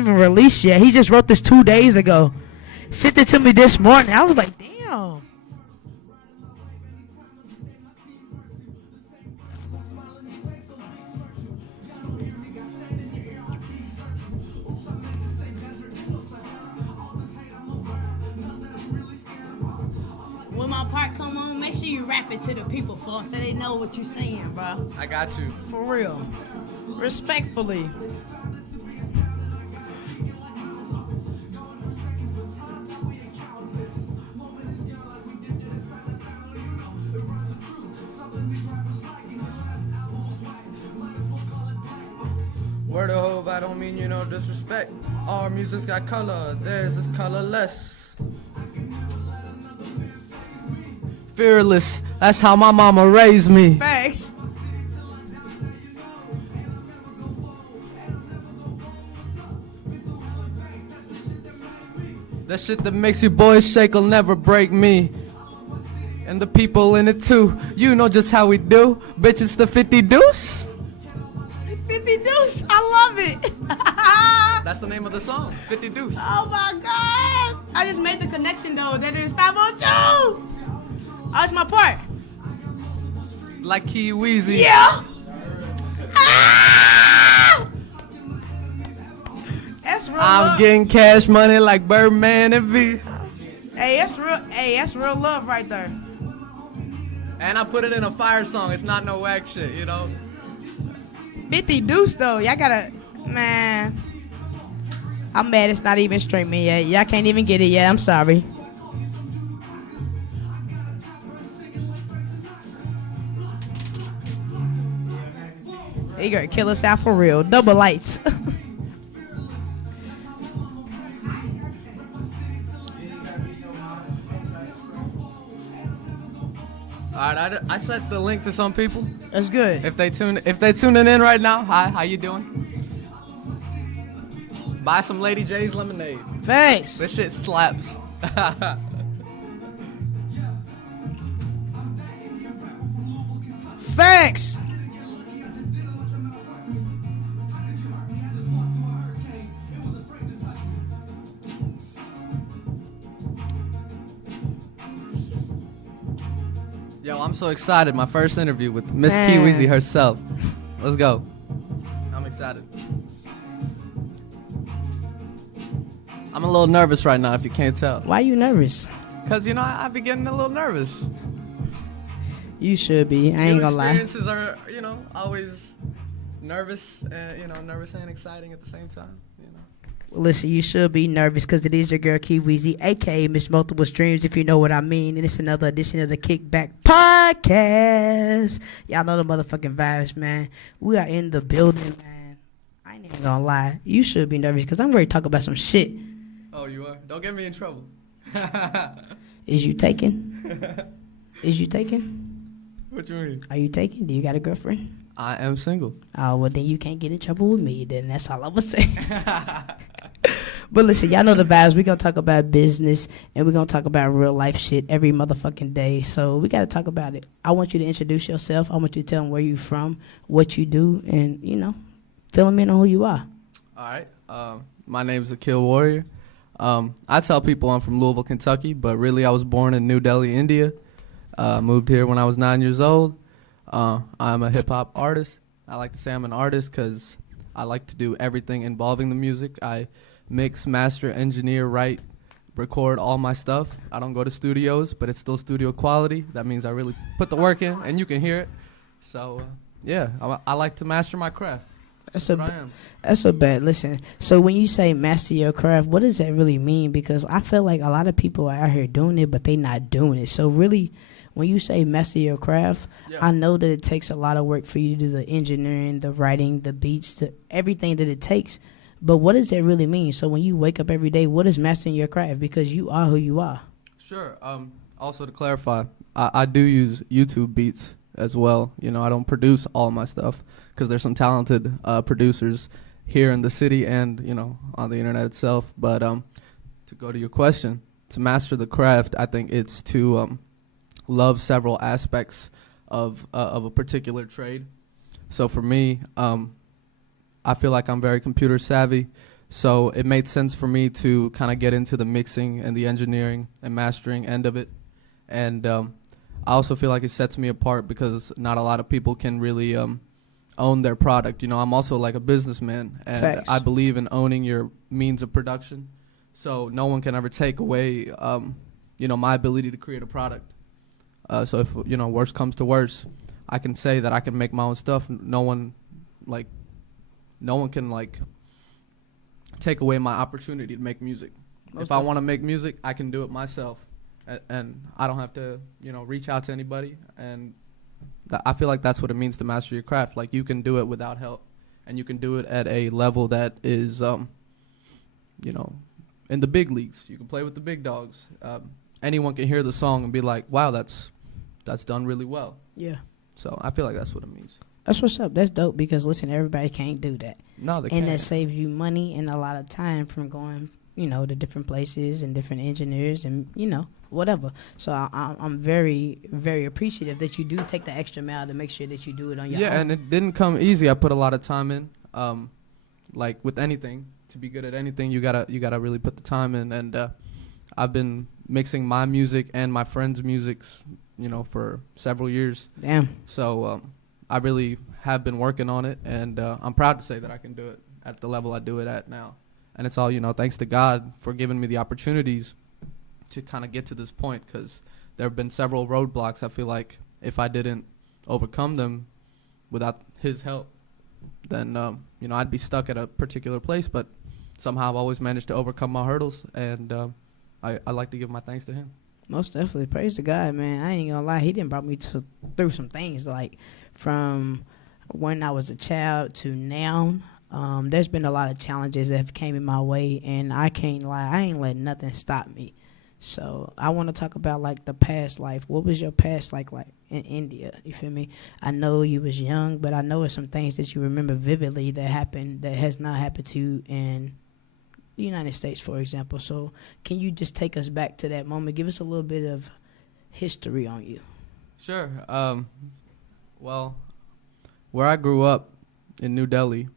even released yet. He just wrote this 2 days ago. Sent it to me this morning. I was like, damn. When my part come on, make sure you rap it to the people, folks, so they know what you're saying, bro. I got you. For real. Respectfully. Word of hope, I don't mean you no disrespect. Our music's got color, theirs is colorless. Fearless, that's how my mama raised me. Thanks. That shit that makes you boys shake will never break me. And the people in it too. You know just how we do. Bitch, it's the 50 deuce. 50 Deuce, I love it. That's the name of the song, 50 deuce. Oh my God. I just made the connection though. That is 502. Oh, it's my part. Like Key Weezy. Yeah. Ah! That's real I'm love. getting cash money like Birdman and V. Hey, that's real. Hey, that's real love right there. And I put it in a fire song. It's not no whack shit, you know? 50 Deuce though. Y'all gotta, man. I'm mad it's not even streaming yet. Y'all can't even get it yet. I'm sorry. He gonna kill us out for real. Double lights. Alright, I sent the link to some people. That's good. If they tuning in right now, hi, how you doing? Buy some Lady J's lemonade. Thanks. This shit slaps. Thanks. Yo, I'm so excited. My first interview with Miss Kiwizi herself. Let's go. I'm excited. I'm a little nervous right now, if you can't tell. Why you nervous? Because, you know, I be getting a little nervous. You should be. I ain't gonna lie. Experiences are, you know, always nervous, nervous and exciting at the same time, you know. Well, listen, you should be nervous because it is your girl Kiwizi, aka Miss Multiple Streams, if you know what I mean. And it's another edition of the Kickback Podcast. Y'all know the motherfucking vibes, man. We are in the building, man. I ain't even gonna lie. You should be nervous because I'm ready to talk about some shit. Oh, you are? Don't get me in trouble. Is you taken? Is you taken? What you mean? Are you taken? Do you got a girlfriend? I am single. Oh, well, then you can't get in trouble with me. Then that's all I was saying. But listen, y'all know the vibes. We're going to talk about business, and we're going to talk about real life shit every motherfucking day. So we got to talk about it. I want you to introduce yourself. I want you to tell them where you from, what you do, and, you know, fill them in on who you are. All right. My name's Akil Warrior. I tell people I'm from Louisville, Kentucky, but really I was born in New Delhi, India. Moved here when I was 9 years old. I'm a hip-hop artist. I like to say I'm an artist because I like to do everything involving the music. I mix, master, engineer, write, record all my stuff. I don't go to studios, but it's still studio quality. That means I really put the work in, and you can hear it. So, yeah, I like to master my craft. That's a bad. Listen, so when you say master your craft, what does that really mean? Because I feel like a lot of people are out here doing it, but they not doing it. So really, when you say master your craft, yeah. I know that it takes a lot of work for you to do the engineering, the writing, the beats, the everything that it takes. But what does that really mean? So when you wake up every day, what is mastering your craft? Because you are who you are. Sure. Also to clarify, I do use YouTube beats as well. You know, I don't produce all my stuff because there's some talented producers here in the city and, you know, on the internet itself. But to go to your question, to master the craft, I think it's to love several aspects of a particular trade. So for me, I feel like I'm very computer savvy. So it made sense for me to kind of get into the mixing and the engineering and mastering end of it. And I also feel like it sets me apart because not a lot of people can really own their product. You know, I'm also like a businessman, and Facts. I believe in owning your means of production. So no one can ever take away, you know, my ability to create a product. So if, you know, worst comes to worst, I can say that I can make my own stuff. No one can like take away my opportunity to make music. If I want to make music, I can do it myself, and I don't have to, you know, reach out to anybody. And I feel like that's what it means to master your craft. Like, you can do it without help, and you can do it at a level that is, you know, in the big leagues. You can play with the big dogs. Anyone can hear the song and be like, wow, that's done really well. Yeah. So I feel like that's what it means. That's what's up. That's dope because, listen, everybody can't do that. No, they And can't. that saves you money and a lot of time from going, you know, to different places and different engineers and, you know, whatever. So I'm very, very appreciative that you do take the extra mile to make sure that you do it on your own. Yeah, and it didn't come easy. I put a lot of time in. Like with anything, to be good at anything, you gotta really put the time in. And I've been mixing my music and my friends' musics, you know, for several years. Damn. So I really have been working on it, and I'm proud to say that I can do it at the level I do it at now. And it's all, you know, thanks to God for giving me the opportunities to kind of get to this point, because there have been several roadblocks. I feel like if I didn't overcome them without his help, then, you know, I'd be stuck at a particular place. But somehow I've always managed to overcome my hurdles, and I like to give my thanks to him. Most definitely. Praise to God, man. I ain't gonna lie. He didn't brought me through some things, like from when I was a child to now. There's been a lot of challenges that have came in my way, and I can't lie. I ain't let nothing stop me. So I want to talk about, like, the past life. What was your past like in India? You feel me? I know you was young, but I know there's some things that you remember vividly that happened that has not happened to you in the United States, for example. So can you just take us back to that moment? Give us a little bit of history on you. Sure. Well, where I grew up in New Delhi,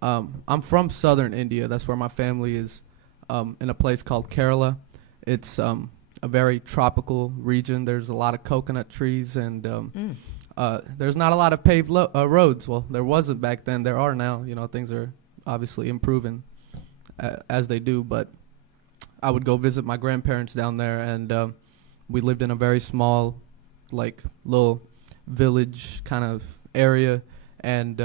I'm from southern India. That's where my family is, in a place called Kerala. It's a very tropical region. There's a lot of coconut trees, and there's not a lot of paved roads. Well, there wasn't back then. There are now. You know, things are obviously improving as they do. But I would go visit my grandparents down there, and we lived in a very small, like, little village kind of area. And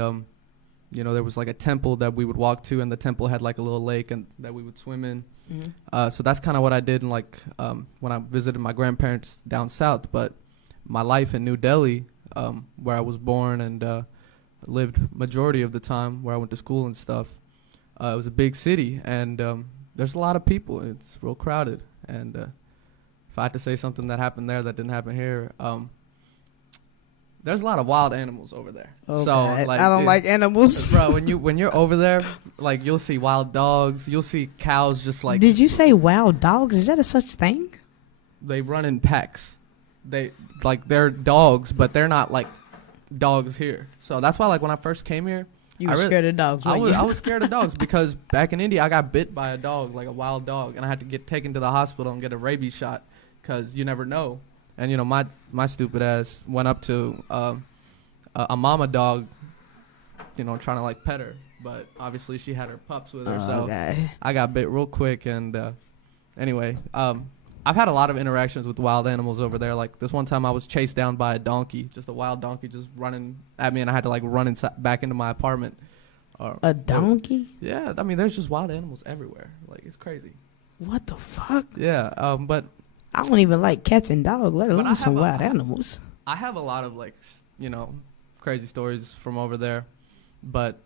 you know, there was like a temple that we would walk to, and the temple had like a little lake and that we would swim in. Mm-hmm. So that's kind of what I did in, like, when I visited my grandparents down south. But my life in New Delhi, where I was born and lived majority of the time, where I went to school and stuff, it was a big city, and there's a lot of people. It's real crowded. And if I had to say something that happened there that didn't happen here, there's a lot of wild animals over there. Oh, so like, I don't like animals. Bro, when you're over there, like, you'll see wild dogs, you'll see cows just like. Did you say wild dogs? Is that a such thing? They run in packs. They're dogs, but they're not like dogs here. So that's why, like, when I first came here, You were scared of dogs. I was scared of dogs because back in India I got bit by a dog, like a wild dog, and I had to get taken to the hospital and get a rabies shot because you never know. And, you know, my stupid ass went up to a mama dog, you know, trying to, like, pet her. But obviously she had her pups with her, so okay. I got bit real quick. And anyway, I've had a lot of interactions with wild animals over there. Like, this one time I was chased down by a donkey, just a wild donkey just running at me, and I had to, like, run back into my apartment. A donkey? Yeah, I mean, there's just wild animals everywhere. Like, it's crazy. What the fuck? Yeah, but I don't even like cats and dogs, let alone some wild animals. I have a lot of, like, you know, crazy stories from over there, but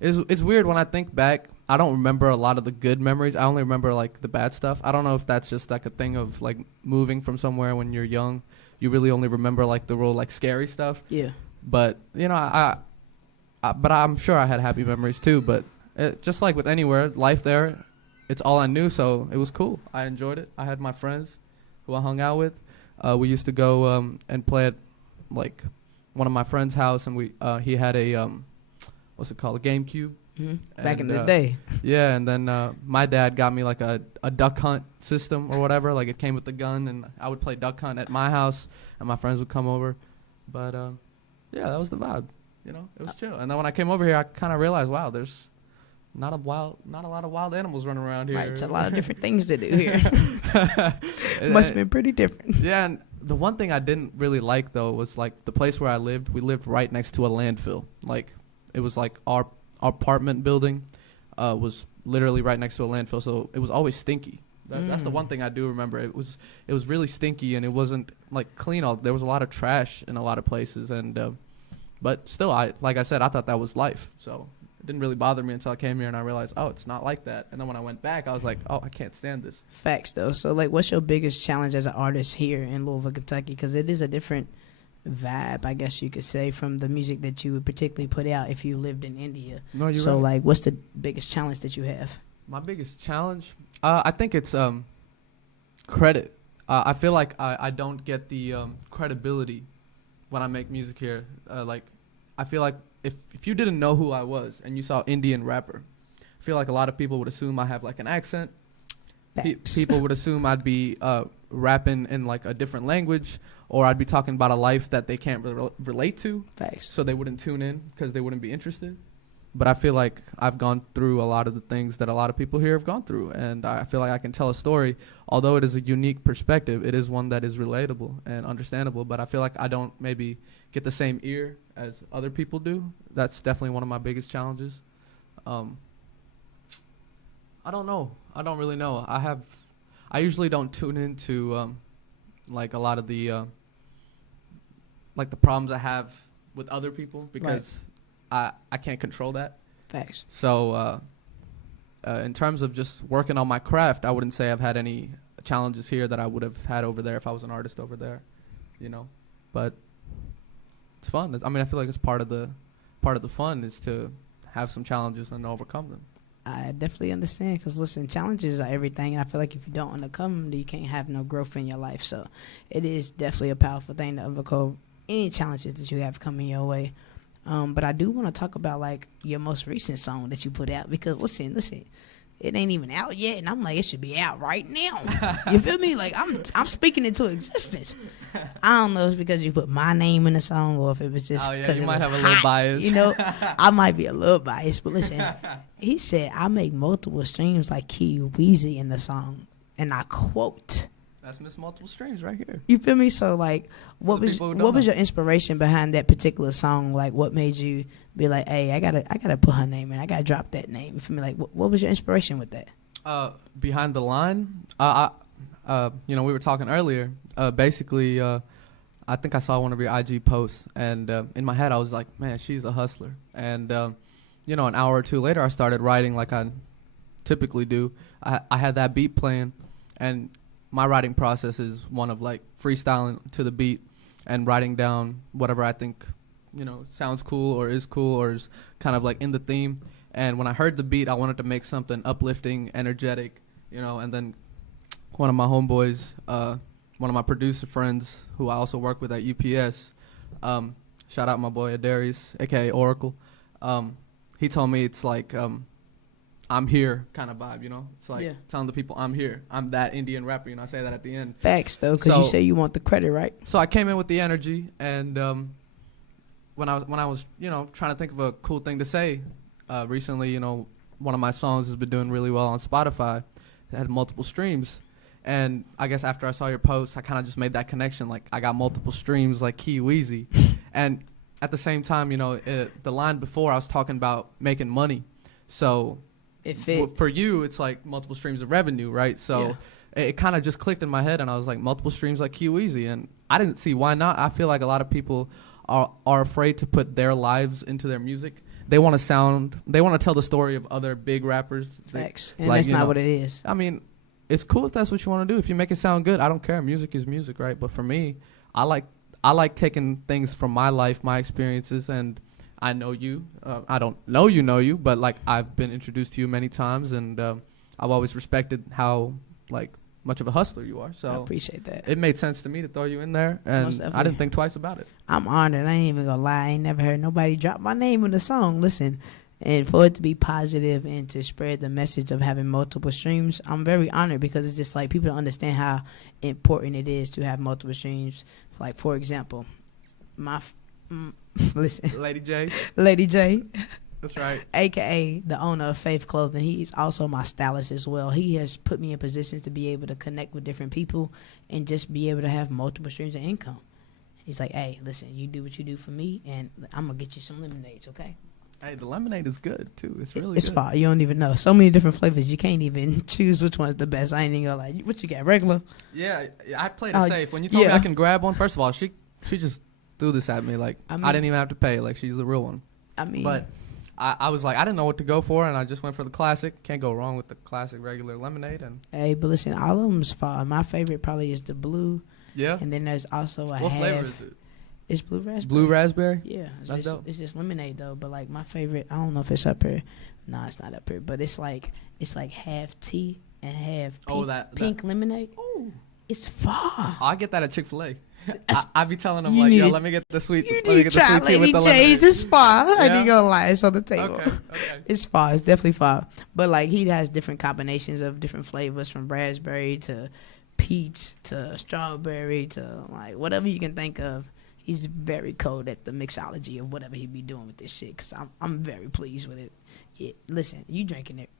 it's weird when I think back. I don't remember a lot of the good memories. I only remember, like, the bad stuff. I don't know if that's just, like, a thing of, like, moving from somewhere when you're young. You really only remember, like, the real, like, scary stuff. Yeah. But, you know, but I'm sure I had happy memories too. But just like with anywhere, life there, it's all I knew, so it was cool. I enjoyed it. I had my friends who I hung out with. We used to go and play at, like, one of my friend's house, and he had a what's it called, a GameCube. Back in the And, day. Yeah, and then my dad got me like a duck hunt system or whatever. Like it came with the gun, and I would play duck hunt at my house, and my friends would come over. But yeah, that was the vibe. You know, it was chill. And then when I came over here, I kind of realized, wow, there's not a lot of wild animals running around here. Right, it's a lot of different things to do here. Must have been pretty different. Yeah, and the one thing I didn't really like though was like the place where I lived. We lived right next to a landfill. Like it was like our apartment building was literally right next to a landfill, so it was always stinky. That's the one thing I do remember. It was really stinky, and it wasn't like clean. There was a lot of trash in a lot of places, and but still, like I said, I thought that was life. So it didn't really bother me until I came here and I realized, oh, it's not like that. And then when I went back, I was like, oh, I can't stand this. Facts, though. So, like, what's your biggest challenge as an artist here in Louisville, Kentucky? Because it is a different vibe, I guess you could say, from the music that you would particularly put out if you lived in India. No, you're so, right. like, what's the biggest challenge that you have? My biggest challenge? I think it's credit. I feel like I don't get the credibility when I make music here. Like, I feel like if you didn't know who I was and you saw Indian rapper, I feel like a lot of people would assume I have like an accent. People would assume I'd be rapping in like a different language, or I'd be talking about a life that they can't relate to. Facts. So they wouldn't tune in because they wouldn't be interested. But I feel like I've gone through a lot of the things that a lot of people here have gone through, and I feel like I can tell a story. Although it is a unique perspective, it is one that is relatable and understandable, but I feel like I don't maybe get the same ear as other people do. That's definitely one of my biggest challenges. I don't know. I don't really know. I usually don't tune into like a lot of the like the problems I have with other people because I can't control that. Facts. So in terms of just working on my craft, I wouldn't say I've had any challenges here that I would have had over there if I was an artist over there, you know. But it's fun. I mean, I feel like it's part of the fun is to have some challenges and overcome them. I definitely understand because, listen, challenges are everything, and I feel like if you don't overcome them, you can't have no growth in your life. So it is definitely a powerful thing to overcome any challenges that you have coming your way. But I do want to talk about, like, your most recent song that you put out because, listen, it ain't even out yet, and I'm like, it should be out right now. You feel me? Like, I'm speaking into existence. I don't know if it's because you put my name in the song or if it was just because you it might was have a hot, little bias. You know, I might be a little biased, but listen, he said, I make multiple streams like Key Weezy in the song, and I quote. That's Miss Multiple Streams right here. You feel me? So, like, what was your inspiration behind that particular song? Like, what made you be like, hey, I gotta put her name in. I gotta drop that name. You feel me? Like, what was your inspiration with that? Behind the line, you know, we were talking earlier. Basically, I think I saw one of your IG posts, and in my head, I was like, man, she's a hustler. And you know, an hour or two later, I started writing like I typically do. I had that beat playing, and my writing process is one of like freestyling to the beat and writing down whatever I think, you know, sounds cool or is kind of like in the theme. And when I heard the beat, I wanted to make something uplifting, energetic, you know. And then one of my homeboys, one of my producer friends who I also work with at UPS, shout out my boy Adarius, aka Oracle. He told me it's like I'm here kind of vibe, you know? It's like telling the people I'm here. I'm that Indian rapper, you know? I say that at the end. Facts, though, because you say you want the credit, right? So I came in with the energy, and when I was, you know, trying to think of a cool thing to say, recently, you know, one of my songs has been doing really well on Spotify. It had multiple streams. And I guess after I saw your post, I kind of just made that connection. Like, I got multiple streams like Key Weezy. And at the same time, you know, the line before, I was talking about making money. So for you, it's like multiple streams of revenue, right? So it kind of just clicked in my head, and I was like, multiple streams like Key Weezy. And I didn't see why not. I feel like a lot of people are afraid to put their lives into their music. They want to tell the story of other big rappers. Facts. And like, that's not what it is. I mean, it's cool if that's what you want to do. If you make it sound good, I don't care. Music is music, right? But for me, I like taking things from my life, my experiences, and I know you. I don't know you, but like I've been introduced to you many times, and I've always respected how like much of a hustler you are. So I appreciate that. It made sense to me to throw you in there, and I didn't think twice about it. I'm honored. I ain't even gonna lie. I ain't never heard nobody drop my name in the song. Listen, And for it to be positive and to spread the message of having multiple streams, I'm very honored because it's just like people don't understand how important it is to have multiple streams. Like, for example, listen, Lady J. That's right. AKA the owner of Faith Clothing. He's also my stylist as well. He has put me in positions to be able to connect with different people and just be able to have multiple streams of income. He's like, hey, listen, you do what you do for me, and I'm going to get you some lemonades, okay? Hey, the lemonade is good, too. It's really it's good. fire. You don't even know. So many different flavors. You can't even choose which one's the best. I ain't even gonna lie. What you got, regular? Yeah, I played it safe. When you told me I can grab one, first of all, she just threw this at me. Like, I didn't even have to pay. Like, she's the real one. But I was like, I didn't know what to go for, and I just went for the classic. Can't go wrong with the classic regular lemonade. And hey, but listen, all of them's fire. My favorite probably is the blue. Yeah. And then there's also what flavor is it? It's blue raspberry. Blue raspberry? Yeah. That's dope. It's just lemonade though, but like my favorite, I don't know if it's up here. No, it's not up here. But it's like half tea and half pink lemonade. Oh, it's fire. I get that at Chick-fil-A. I be telling them let me get the sweet. You need to try Lady J's. It's fire. I ain't gonna lie, it's on the table. Okay. It's fire. It's definitely fire. But like he has different combinations of different flavors, from raspberry to peach to strawberry to like whatever you can think of. He's very cold at the mixology of whatever he be doing with this shit. Cause I'm very pleased with it. Listen, you drinking it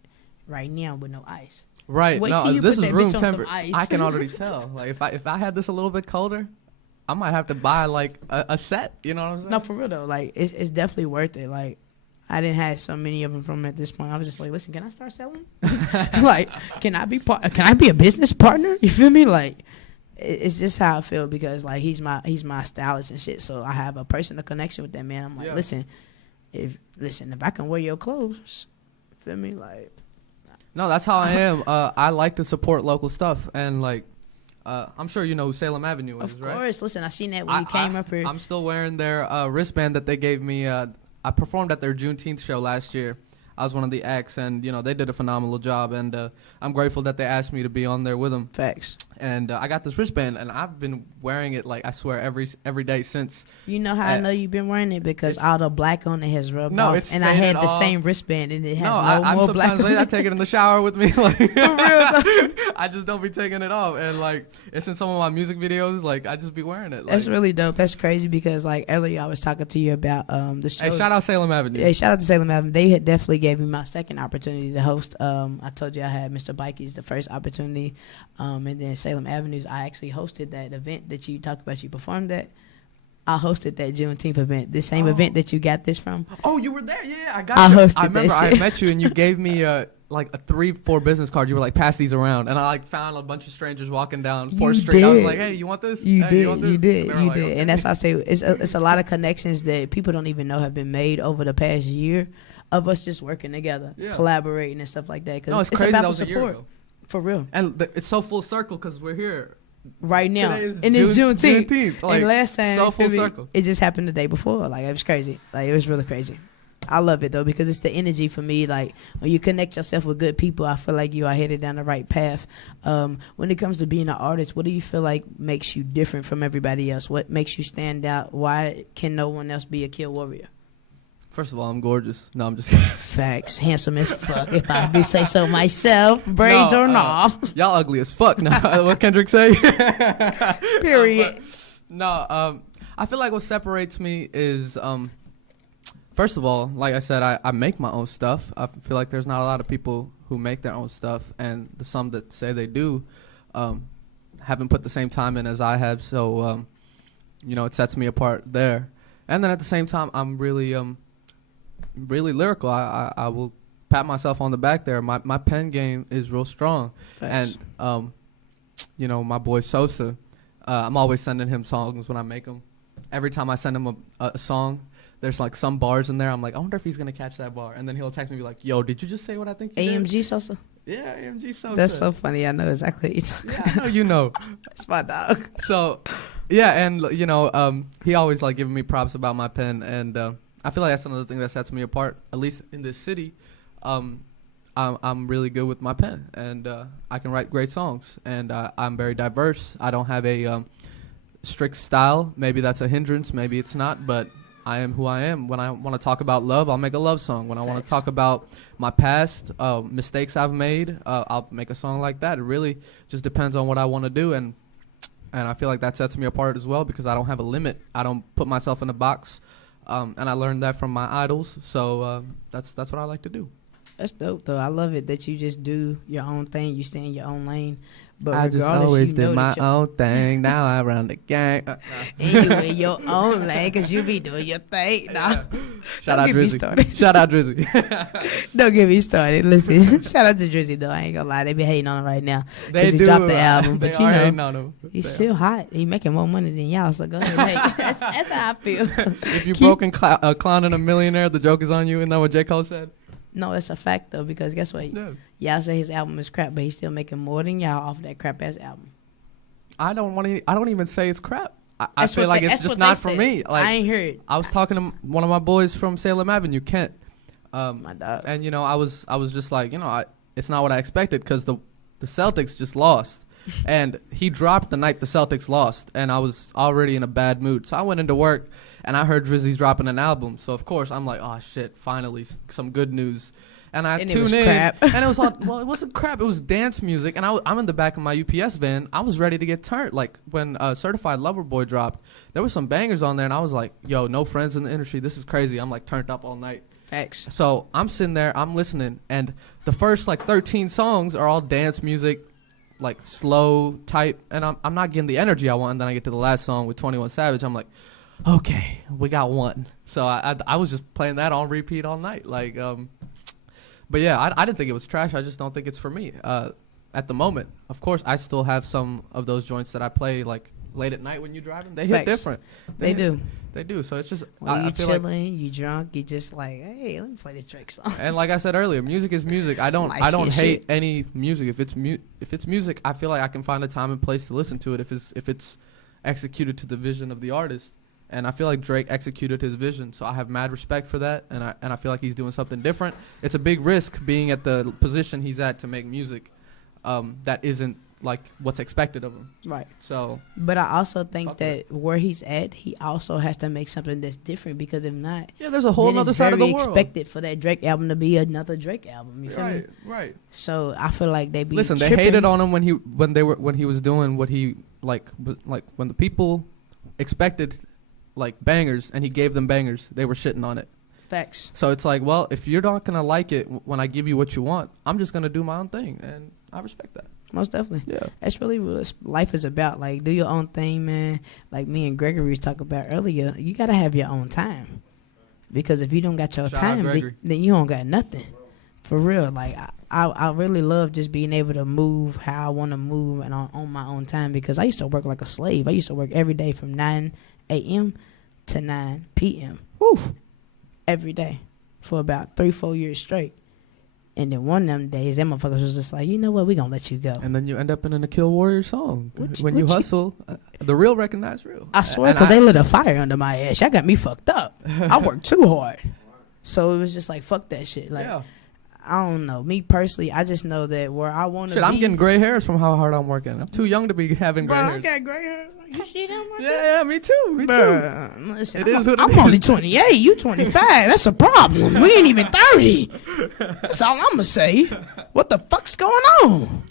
right now with no ice. Right. Wait no, till you this put is that room bitch on temperature. some ice. I can already tell. Like if I had this a little bit colder, I might have to buy like a set. You know what I'm saying? No, for real though. Like it's definitely worth it. Like I didn't have so many of them from at this point. I was just like, listen, can I start selling? Like, can I be a business partner? You feel me? Like, it's just how I feel because like he's my stylist and shit. So I have a personal connection with that man. I'm like, listen, if I can wear your clothes, feel me? Like, no, that's how I am. I like to support local stuff, and like, I'm sure you know who Salem Avenue is, right? Of course. Listen, I seen that when you came up here. I'm still wearing their wristband that they gave me. I performed at their Juneteenth show last year. I was one of the acts, and you know they did a phenomenal job, and I'm grateful that they asked me to be on there with them. Facts. And I got this wristband, and I've been wearing it like I swear every day since. You know how I know you've been wearing it because all the black on it has rubbed off. It's and I had the off. same wristband, and it has I'm more black. sometimes I take it in the shower with me, like I just don't be taking it off, and like it's in some of my music videos, like I just be wearing it. Like, that's really dope. That's crazy because like earlier I was talking to you about the show. Hey, shout out Salem Avenue. Hey, shout out to Salem Avenue. They had definitely gave me my second opportunity to host. I told you I had Mr. Bikey's the first opportunity, and then Salem Avenues. I actually hosted that event that you talked about. You performed at. I hosted that Juneteenth event. This same event that you got this from. Oh, you were there? Yeah, I got. I hosted I remember that I shit. met you and you gave me like a 3-4 business card. You were like, pass these around, and I like found a bunch of strangers walking down 4th Street. I was like, hey, you want this? You hey, did. You want this? You did. Okay. And that's why I say it's a lot of connections that people don't even know have been made over the past year of us just working together, collaborating and stuff like that. No, it's crazy. About that was support. a year ago. For real. And it's so full circle because we're here right now, and it's Juneteenth. Like, and last time, so full circle. It just happened the day before. Like it was crazy. Like it was really crazy. I love it though because it's the energy for me. Like when you connect yourself with good people, I feel like you are headed down the right path. When it comes to being an artist, what do you feel like makes you different from everybody else? What makes you stand out? Why can no one else be a Kill Warrior? First of all, I'm gorgeous. No, I'm just kidding. Facts. Handsome as fuck, if I do say so myself. Braids or not. Y'all ugly as fuck now. What Kendrick say? Period. I feel like what separates me is, first of all, like I said, I make my own stuff. I feel like there's not a lot of people who make their own stuff, and the some that say they do haven't put the same time in as I have, so, you know, it sets me apart there. And then at the same time, I'm really lyrical. I will pat myself on the back there. My pen game is real strong. Thanks. And you know, my boy Sosa, I'm always sending him songs when I make them. Every time I send him a song, there's like some bars in there. I'm like, I wonder if he's gonna catch that bar. And then he'll text me be like, yo, did you just say what I think you AMG did? Sosa. Yeah, AMG Sosa. That's so funny. I know exactly what you're talking about. Yeah, I know you know. That's my dog. So, yeah, and you know, he always like giving me props about my pen, and I feel like that's another thing that sets me apart, at least in this city. I'm really good with my pen, and I can write great songs, and I'm very diverse. I don't have a strict style. Maybe that's a hindrance, maybe it's not, but I am who I am. When I want to talk about love, I'll make a love song. When I want to Facts. talk about my past, mistakes I've made, I'll make a song like that. It really just depends on what I want to do, and I feel like that sets me apart as well because I don't have a limit. I don't put myself in a box, and I learned that from my idols. So that's what I like to do. That's dope, though. I love it that you just do your own thing. You stay in your own lane. But I just regardless, always you know did my that own thing. Now I run the gang. and you in your own lane because you be doing your thing. Nah. Shout out Don't get me Drizzy. started. Shout out Drizzy. Don't get me started. Listen, shout out to Drizzy, though. I ain't gonna lie. They be hating on him right now. They 'Cause he do. dropped the album. They But, you are know, hating on him. he's They are. still hot. He making more money than y'all, so go ahead. Hey, that's how I feel. If you broke and clowning a millionaire, the joke is on you. Isn't that what J. Cole said? No, it's a fact, though, because guess what? Yeah. Y'all say his album is crap, but he's still making more than y'all off that crap-ass album. I don't even say it's crap. I That's feel what like they- it's that's just what they not for said. me. Like I ain't heard. I was talking to one of my boys from Salem Avenue, Kent. My dog. And you know, I was just like, you know, it's not what I expected because the Celtics just lost, and he dropped the night the Celtics lost, and I was already in a bad mood. So I went into work, and I heard Drizzy's dropping an album. So of course I'm like, oh shit, finally some good news. And I And it tuned was in, crap. and it was all, well, it wasn't crap. It was dance music, and I'm in the back of my UPS van. I was ready to get turned. Like when Certified Lover Boy dropped, there were some bangers on there, and I was like, yo, no friends in the industry. This is crazy. I'm like turned up all night. Facts. So I'm sitting there, I'm listening, and the first like 13 songs are all dance music, like slow type, and I'm not getting the energy I want. And then I get to the last song with 21 Savage. I'm like, okay, we got one. So I was just playing that on repeat all night, like But yeah, I didn't think it was trash. I just don't think it's for me at the moment. Of course, I still have some of those joints that I play like late at night when you're driving. They hit Facts. different. They do. They do. So it's just When I you feel chilling, like, you drunk, you just like, hey, let me play this Drake song. and like I said earlier, music is music. I don't Light-skin hate shit. any music. If it's music, I feel like I can find a time and place to listen to it if it's executed to the vision of the artist. And I feel like Drake executed his vision, so I have mad respect for that, and I feel like he's doing something different. It's a big risk being at the position he's at to make music that isn't like what's expected of him. Right. So, But I also think Fuck that where he's at, he also has to make something that's different because if not, yeah, there's a whole then other it's side of the very world. expected for that Drake album to be another Drake album. You feel me? Right. So I feel like they be Listen, they tripping. hated on him when he was doing what he like when the people expected like bangers and he gave them bangers, they were shitting on it. Facts. So it's like, well, if you're not gonna like it when I give you what you want, I'm just gonna do my own thing, and I respect that. Most definitely. Yeah. That's really what life is about. Like, do your own thing, man. Like me and Gregory was talking about earlier, you got to have your own time. Because if you don't got your Shout out time, Gregory. then you don't got nothing. For real. Like, I really love just being able to move how I want to move and on my own time. Because I used to work like a slave. I used to work every day from 9 a.m. to 9 p.m. Woo! Every day for about 3-4 years straight. And then one of them days, them motherfuckers was just like, you know what, we gonna let you go. And then you end up in a Kill Warrior song. When you what you- hustle, the real recognize real. I swear, And because they lit a fire under my ass. Y'all got me fucked up. I worked too hard. So it was just like, fuck that shit. Like, yeah. I don't know. Me personally, I just know that where I want to Shit, be. I'm getting gray hairs from how hard I'm working. I'm too young to be having Bro, gray I hairs. got gray hair. You see them right there? Yeah, me too. Me too. Bruh, listen, It is what it I'm is. only 28. You 25. That's a problem. We ain't even 30. That's all I'm going to say. What the fuck's going on?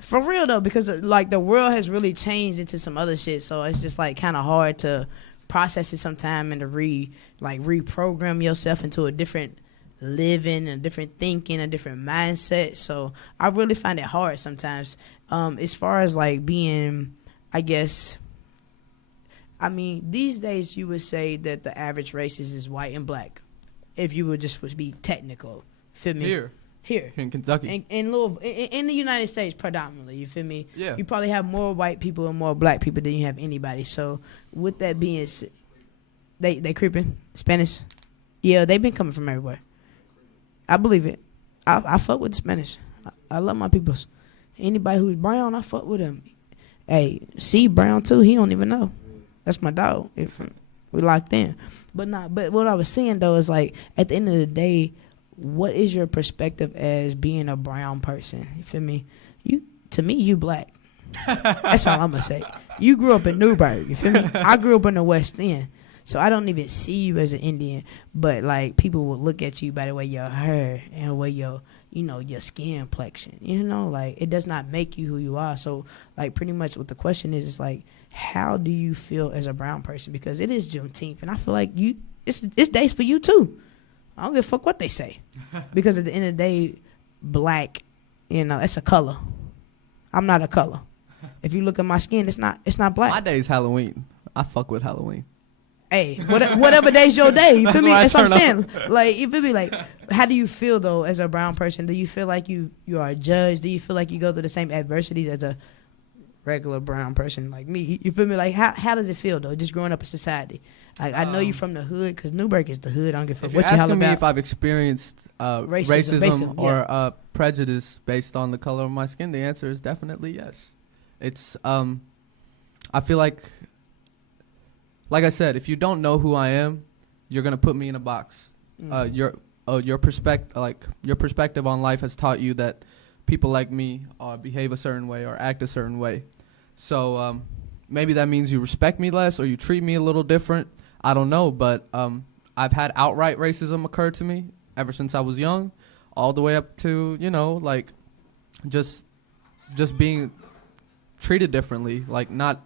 For real, though, because, like, the world has really changed into some other shit, so it's just, like, kind of hard to process it sometime and to reprogram yourself into a different living, a different thinking, a different mindset. So I really find it hard sometimes. As far as, like, being, I guess, I mean, these days you would say that the average race is white and black. If you would just be technical. Feel me? Here in Kentucky. In Louisville, in the United States predominantly, you feel me? Yeah. You probably have more white people and more black people than you have anybody. So with that being said, they creeping Spanish. Yeah, they've been coming from everywhere. I believe it. I fuck with the Spanish. I love my peoples. Anybody who's brown, I fuck with them. Hey, C Brown too. He don't even know. That's my dog. If we locked in, but what I was saying though is like at the end of the day, what is your perspective as being a brown person? You feel me? To me, you black. That's all I'm gonna say. You grew up in Newburgh. You feel me? I grew up in the West End. So I don't even see you as an Indian, but like people will look at you by the way your hair and the way your your skin complexion. Like it does not make you who you are. So like pretty much what the question is like, how do you feel as a brown person? Because it is Juneteenth, and I feel like it's days for you too. I don't give a fuck what they say, because at the end of the day, black, it's a color. I'm not a color. If you look at my skin, it's not black. My day's Halloween. I fuck with Halloween. Hey, whatever day's your day, you feel me? That's what I'm saying. Up. Like, you feel me? Like, how do you feel though as a brown person? Do you feel like you are judged? Do you feel like you go through the same adversities as a regular brown person like me? You feel me? Like, how does it feel though, just growing up in society? Like, I know you from the hood, because Newburgh is the hood. I don't give a fuck what you holler about. If you're asking me if I've experienced racism or prejudice based on the color of my skin, the answer is definitely yes. It's I feel like I said, if you don't know who I am, you're gonna put me in a box. Your perspective on life has taught you that people like me behave a certain way or act a certain way. So maybe that means you respect me less or you treat me a little different. I don't know, but I've had outright racism occur to me ever since I was young, all the way up to like just being treated differently. Like, not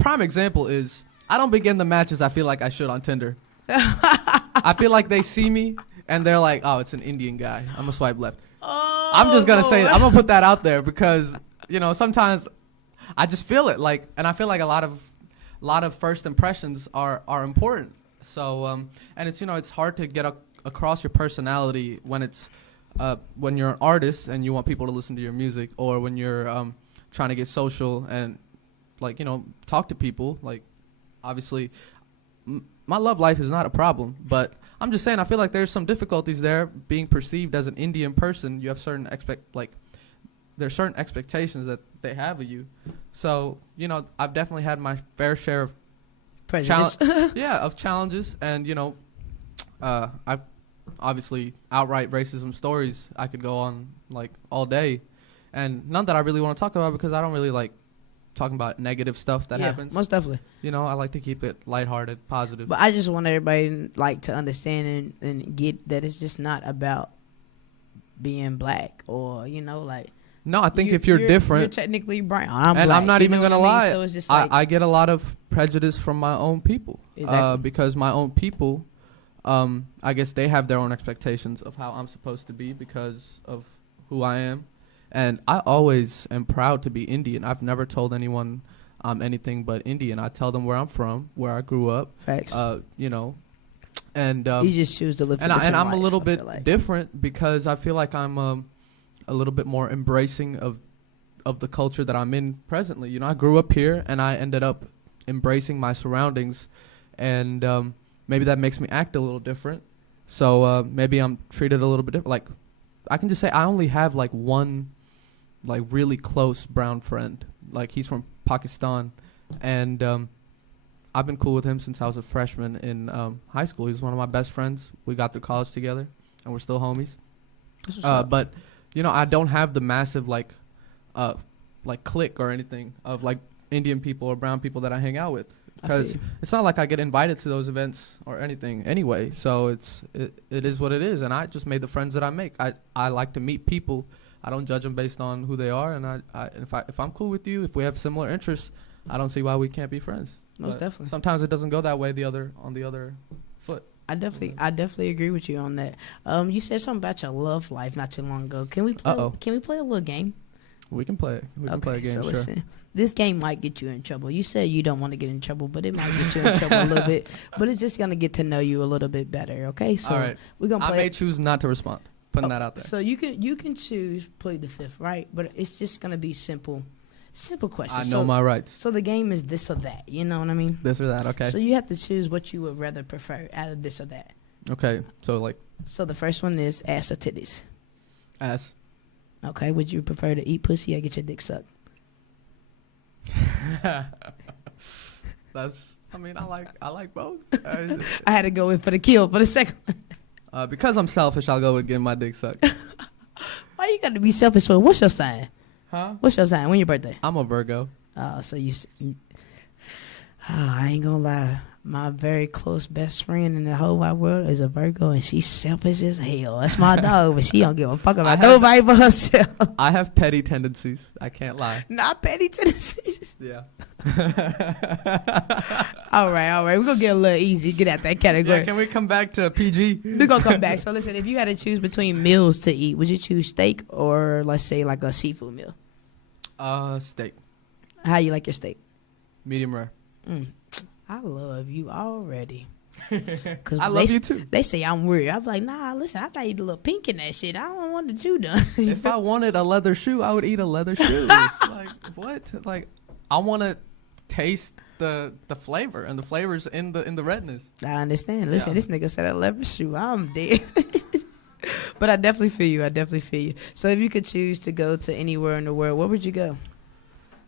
prime example is I don't begin the matches I feel like I should on Tinder. I feel like they see me and they're like, oh, it's an Indian guy, I'm gonna swipe left. I'm just gonna say, I'm gonna put that out there because sometimes I just feel it, like, and I feel like a lot of first impressions are important. So and it's it's hard to get across your personality when it's when you're an artist and you want people to listen to your music, or when you're trying to get social and like talk to people. Like, obviously my love life is not a problem, but I'm just saying I feel like there's some difficulties there being perceived as an Indian person. You have certain there's certain expectations that they have of you. So I've definitely had my fair share of prejudice. of challenges, and I've obviously outright racism stories I could go on like all day, and none that I really want to talk about because I don't really like talking about negative stuff that happens. Most definitely. I like to keep it lighthearted, positive. But I just want everybody like to understand and get that it's just not about being black or like. No, I think if you're different, you're technically brown. I'm and black, I'm not even gonna lie. So it's just like I get a lot of prejudice from my own people, because my own people, I guess they have their own expectations of how I'm supposed to be because of who I am, and I always am proud to be Indian. I've never told anyone I'm anything but Indian. I tell them where I'm from, where I grew up. Facts. And you just choose to live. And I'm a little bit different because I feel like I'm a little bit more embracing of the culture that I'm in presently. I grew up here and I ended up embracing my surroundings, and maybe that makes me act a little different. So maybe I'm treated a little bit different. Like, I can just say I only have like one like really close brown friend. Like, he's from Pakistan, and I've been cool with him since I was a freshman in high school. He's one of my best friends. We got through college together and we're still homies. But I don't have the massive like clique or anything of like Indian people or brown people that I hang out with, because it's not like I get invited to those events or anything anyway. So it is what it is, and I just made the friends that I make. I like to meet people. I don't judge them based on who they are, and if I'm cool with you, if we have similar interests, I don't see why we can't be friends. Most definitely. Sometimes it doesn't go that way on the other foot. I definitely agree with you on that. You said something about your love life not too long ago. Can we play a little game? We can play it. We can play a game, so sure. Listen, this game might get you in trouble. You said you don't want to get in trouble, but it might get you in trouble a little bit. But it's just gonna get to know you a little bit better, okay? So all right. We're gonna play. I may choose not to respond. Putting that out there. So you can choose plead the fifth, right? But it's just gonna be simple questions. I know my rights. So the game is this or that. You know what I mean? This or that. Okay. So you have to choose what you would rather prefer out of this or that. Okay. So the first one is ass or titties. Ass. Okay. Would you prefer to eat pussy or get your dick sucked? I like both. I had to go in for the kill for the second one. Because I'm selfish, I'll go with getting my dick sucked. Why you got to be selfish for? What's your sign? Huh? What's your sign? When your birthday? I'm a Virgo. So you I ain't gonna lie. My very close best friend in the whole wide world is a Virgo, and she's selfish as hell. That's my dog, but she don't give a fuck about nobody but herself. I have petty tendencies. I can't lie. Not petty tendencies. Yeah. All right. We're gonna get a little easy. Get out that category. Yeah, can we come back to PG? We're gonna come back. So listen, if you had to choose between meals to eat, would you choose steak or let's say like a seafood meal? Steak. How you like your steak? Medium rare. I love you already. Cause I love you too. They say I'm weird. I'm like, nah, listen, I thought you did a little pink in that shit. I don't want the chew done. If I wanted a leather shoe, I would eat a leather shoe. Like, what? Like, I want to taste the flavor, and the flavor's in the redness. I understand. Listen, This nigga said a leather shoe. I'm dead. But I definitely feel you. So if you could choose to go to anywhere in the world, where would you go?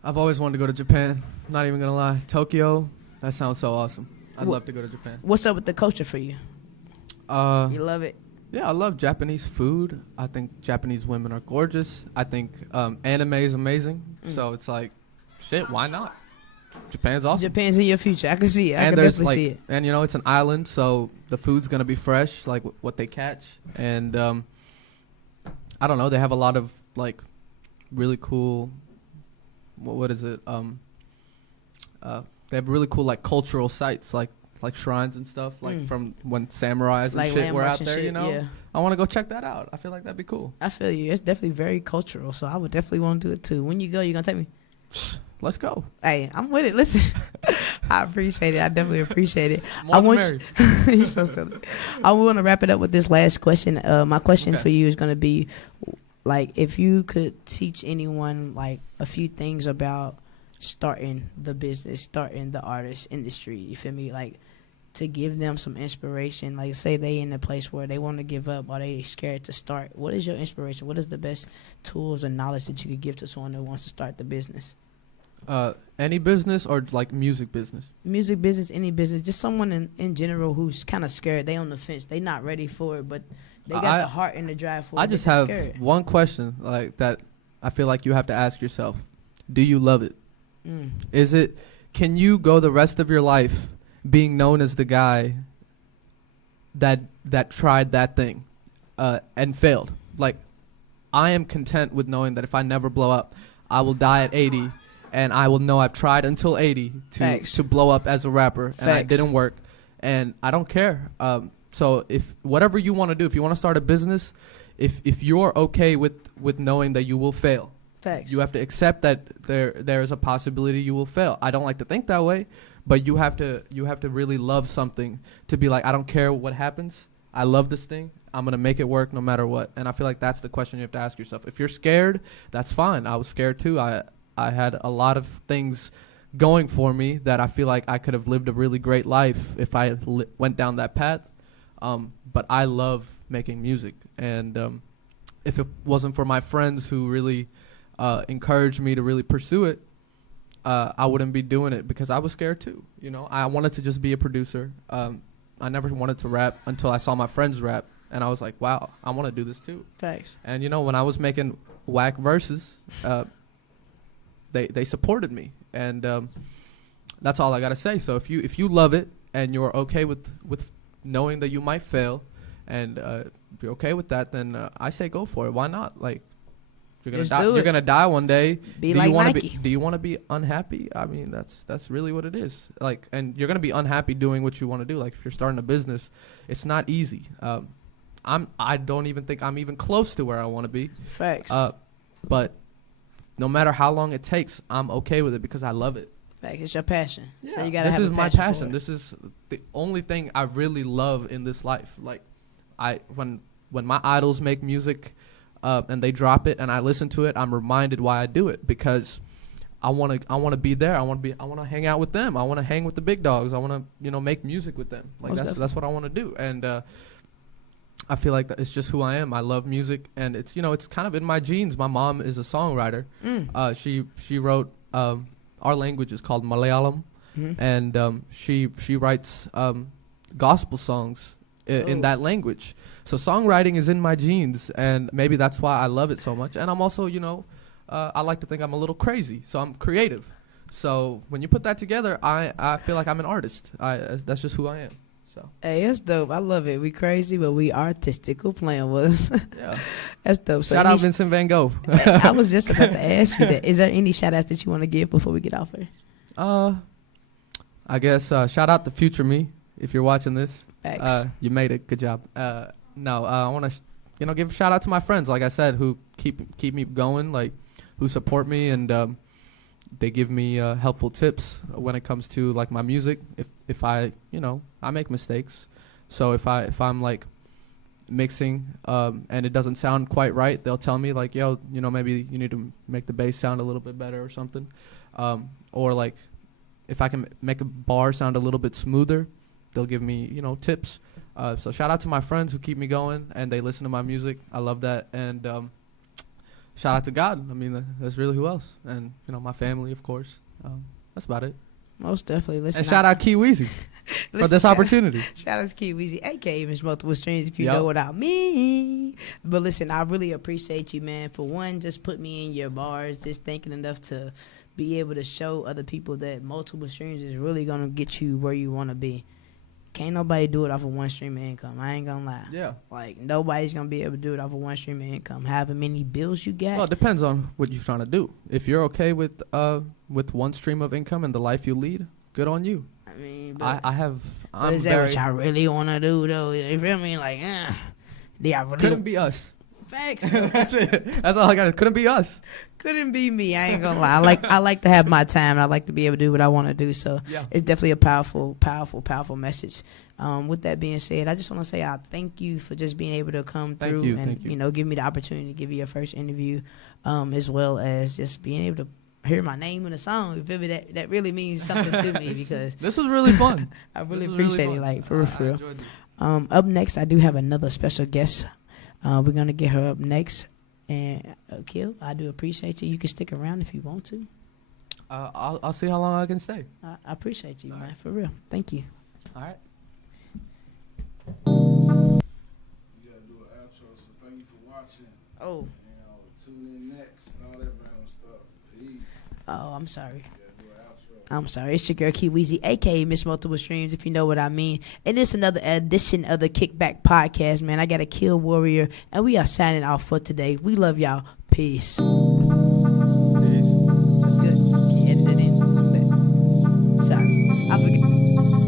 I've always wanted to go to Japan. Not even gonna lie. Tokyo. That sounds so awesome. I'd love to go to Japan. What's up with the culture for you? You love it? Yeah, I love Japanese food. I think Japanese women are gorgeous. I think anime is amazing. So it's like, shit, why not? Japan's awesome. Japan's in your future. I can see it. I can definitely see it. And, it's an island, so the food's going to be fresh, like what they catch. And I don't know. They have a lot of, like, really cool, what is it? They have really cool, like, cultural sites, like shrines and stuff, like from when samurais like and shit were out there, Yeah. I want to go check that out. I feel like that'd be cool. I feel you. It's definitely very cultural, so I would definitely want to do it too. When you go, you going to take me? Let's go. Hey, I'm with it. Listen, I appreciate it. I definitely appreciate it. More than married. You're so silly. I want to wrap it up with this last question. My question for you is going to be, like, if you could teach anyone, like, a few things about starting the business, starting the artist industry, you feel me? Like, to give them some inspiration, like, say they in a place where they want to give up or they scared to start. What is your inspiration? What is the best tools or knowledge that you could give to someone who wants to start the business? Any business or like music business? Music business, any business, just someone in general who's kind of scared. They on the fence. They not ready for it, but they got the heart and the drive for it. I just have scared. one question, like, that I feel like you have to ask yourself. Do you love it? Is it, can you go the rest of your life being known as the guy that tried that thing and failed? Like, I am content with knowing that if I never blow up, I will die at 80, and I will know I've tried until 80 to blow up as a rapper, and it didn't work, and I don't care. So if whatever you want to do, if you want to start a business, if you're okay with knowing that you will fail, you have to accept that there is a possibility you will fail. I don't like to think that way, but you have to really love something to be like, I don't care what happens. I love this thing. I'm going to make it work no matter what. And I feel like that's the question you have to ask yourself. If you're scared, that's fine. I was scared too. I had a lot of things going for me that I feel like I could have lived a really great life if I went down that path. But I love making music. And if it wasn't for my friends who really encouraged me to really pursue it, I wouldn't be doing it because I was scared too. I wanted to just be a producer. I never wanted to rap until I saw my friends rap, and I was like, wow, I want to do this too. Facts. And when I was making whack verses, they supported me, and that's all I gotta say. So if you love it and you're okay with knowing that you might fail, and if you're okay with that, then I say go for it. Why not? Like, you're gonna die one day. Do you want to be unhappy? I mean, that's really what it is. Like, and you're gonna be unhappy doing what you want to do. Like, if you're starting a business, it's not easy. I don't even think I'm even close to where I want to be. Facts. But no matter how long it takes, I'm okay with it because I love it. Facts. It's your passion. Yeah. So you gotta have This is a my passion. passion. This is the only thing I really love in this life. Like, when my idols make music, and they drop it and I listen to it, I'm reminded why I do it, because I want to be there. I want to hang out with them. I want to hang with the big dogs. I want to make music with them. Like, that's what I want to do. And I feel like it's just who I am. I love music, and it's it's kind of in my genes. My mom is a songwriter. She wrote our language is called Malayalam, and she writes gospel songs in that language. So songwriting is in my genes, and maybe that's why I love it so much. And I'm also, I like to think I'm a little crazy, so I'm creative. So when you put that together, I feel like I'm an artist. That's just who I am. So Hey, that's dope. I love it. We crazy, but we artistic. Who playing with us? yeah. That's dope. So Shout out Vincent Van Gogh. I was just about to ask you that. Is there any shout outs that you want to give before we get off here? I guess shout out to Future Me if you're watching this. Thanks. You made it. Good job. No, I want to give a shout out to my friends, like I said, who keep me going, like who support me, and they give me helpful tips when it comes to like my music. If I I make mistakes, so if I'm like mixing and it doesn't sound quite right, they'll tell me like, yo, maybe you need to make the bass sound a little bit better or something, or like if I can make a bar sound a little bit smoother, they'll give me tips. So shout out to my friends who keep me going and they listen to my music. I love that. And shout out to God. I mean, that's really who else. And my family, of course. That's about it. Most definitely. Listen, and shout out Key Weezy for this opportunity. Shout out to Key Weezy, aka Miss Multiple Streams, if you Yep. know what I mean. But listen, I really appreciate you, man. For one, just put me in your bars, just thinking enough to be able to show other people that multiple streams is really going to get you where you want to be. Can't nobody do it off of one stream of income. I ain't gonna lie. Yeah. Like, nobody's gonna be able to do it off of one stream of income. However many bills you got. Well, it depends on what you're trying to do. If you're okay with one stream of income and the life you lead, good on you. I mean, but I'm is that what y'all really want to do, though? You feel me? Like, really couldn't be us. Facts. That's it. That's all I got. It couldn't be us. Couldn't be me. I ain't gonna lie. I like to have my time. I like to be able to do what I want to do. So Yeah. it's definitely a powerful message. With that being said, I just want to say I thank you for just being able to come Thank through you, and thank you. give me the opportunity to give you your first interview, as well as just being able to hear my name in a song. You feel me? That really means something to me because This was really fun. I really This was appreciate really it. fun. Like for I real. enjoyed this. Up next, I do have another special guest. We're gonna get her up next. And Kill, I do appreciate you. You can stick around if you want to. I'll see how long I can stay. I appreciate you, All man. right. For real. Thank you. All right. You gotta do an outro, so thank you for watching. Oh. Tune in next and all that random stuff. Peace. Oh, I'm sorry. You gotta do an outro. I'm sorry. It's your girl Key Weezy, aka Miss Multiple Streams, if you know what I mean. And it's another edition of the Kickback Podcast, man. I got a Kill Warrior, and we are signing off for today. We love y'all. Peace. Peace. That's good. Can you edit it in? Sorry. I forget.